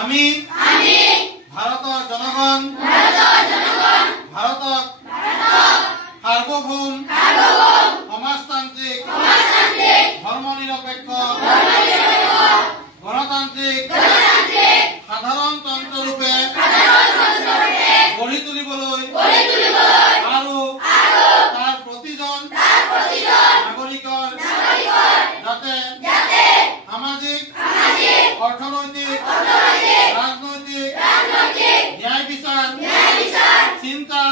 আমি ভাৰতৰ জনগণ ভাৰতক সাৰ্বভৌম সমাজতান্ত্ৰিক ধৰ্মনিৰপেক্ষ গণতান্ত্ৰিক সাধাৰণতন্ত্ৰৰূপে গঢ়ি তুলিবলৈ আৰু তাৰ প্ৰতিজন নাগৰিকৰ যাতে সামাজিক অৰ্থনৈতিক ৰাজনৈতিক ন্যায় বিচাৰ চিন্তা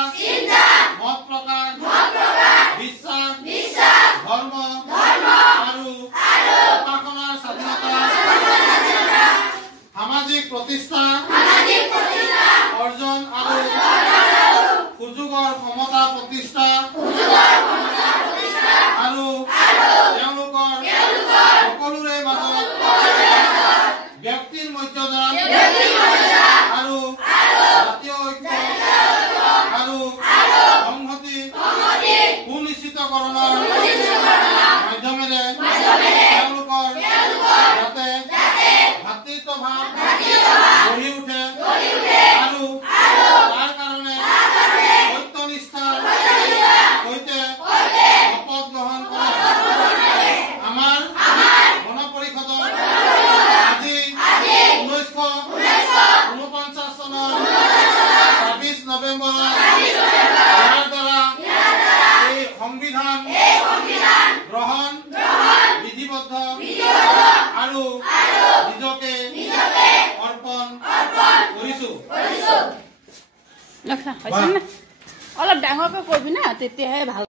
মত প্ৰকাশ বিশ্বাস ধৰ্ম আৰু উপাসনাৰ স্বাধীনতা সামাজিক প্ৰতিষ্ঠা অৰ্জন আৰু সুযোগৰ ক্ষমতা প্ৰতিষ্ঠা আৰু তেওঁলোকৰ সকলোৰে মাজত ব্যক্তিৰ মৰ্যাদা আৰু জাতীয় ঐক্য আৰু সংহতি সুনিশ্চিতকৰণৰ মাধ্যমেৰে তেওঁলোকৰ যাতে ভাতৃত্বভাৱ গঢ়ি উঠে আৰু তাৰ কাৰণে সত্যনিষ্ঠাৰ সৈতে শপত গ্ৰহণ কৰে। আমাৰ গণ পৰিষদত আজি 1949 চনৰ 26 নৱেম্বৰত ইয়াৰ দ্বাৰা এই সংবিধান গ্ৰহণ বিধিবদ্ধ আৰু নিজকে অৰ্পণ কৰিছো। অলপ ডাঙৰকৈ কৰিবি না, তেতিয়াহে ভাল।